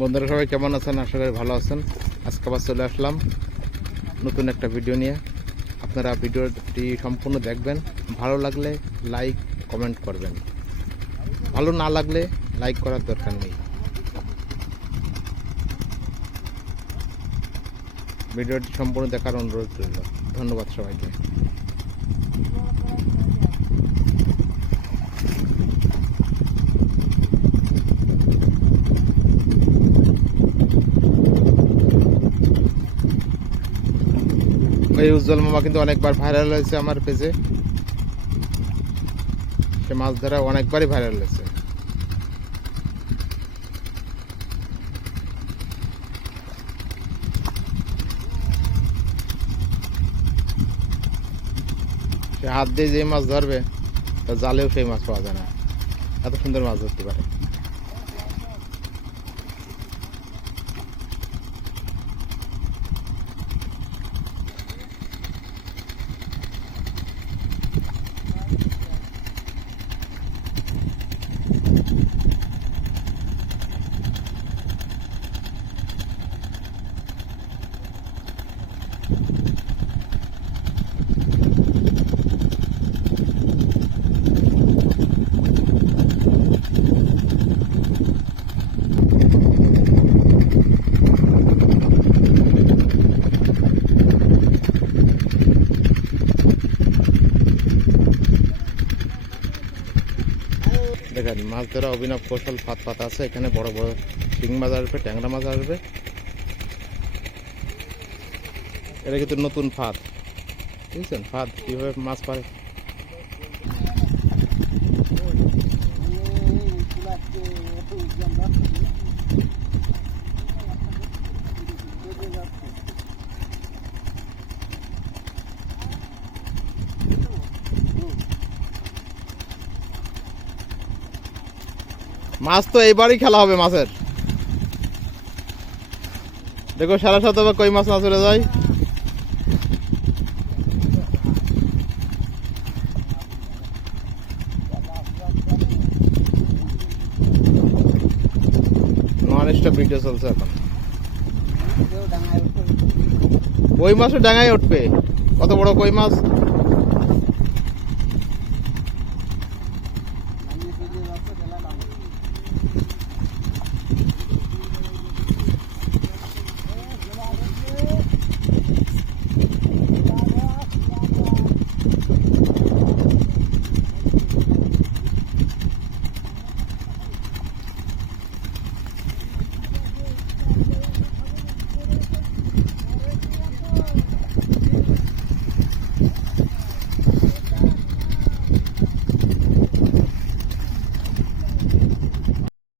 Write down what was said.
বন্ধুরা সবাই কেমন আছেন? আশা করি ভালো আছেন। আজকে আবার চলে আসলাম নতুন একটা ভিডিও নিয়ে। আপনারা ভিডিওটি সম্পূর্ণ দেখবেন। ভালো লাগলে লাইক কমেন্ট করবেন, ভালো না লাগলে লাইক করার দরকার নেই। ভিডিওটি সম্পূর্ণ দেখার অনুরোধ রইল। ধন্যবাদ সবাইকে। এই উজ্জ্বল মামা কিন্তু অনেকবার ভাইরাল হয়েছে আমার পেজে। সে মাছ ধরা অনেকবারই ভাইরাল হয়েছে। সে হাত দিয়ে যে মাছ ধরবে তার জালেও সেই মাছ পাওয়া যায় না, এত সুন্দর মাছ ধরতে পারে। দেখেন মাছ ধরা অভিনব কৌশল ফাঁদ পাতা আছে। এখানে বড় বড় শিং মাছ আসবে, ট্যাংরা মাছ আসবে। এটা কিন্তু নতুন ফাঁদ, বুঝছেন? ফাঁদ কিভাবে মাছ পারে। মাছ তো এইবারই খেলা হবে মাছের। দেখো সারা সাথে কই মাছ না চলে যায়। নন স্টপ ভিডিও চলছে এখন। কই মাছও ডাঙায় উঠবে, কত বড় কই মাছ।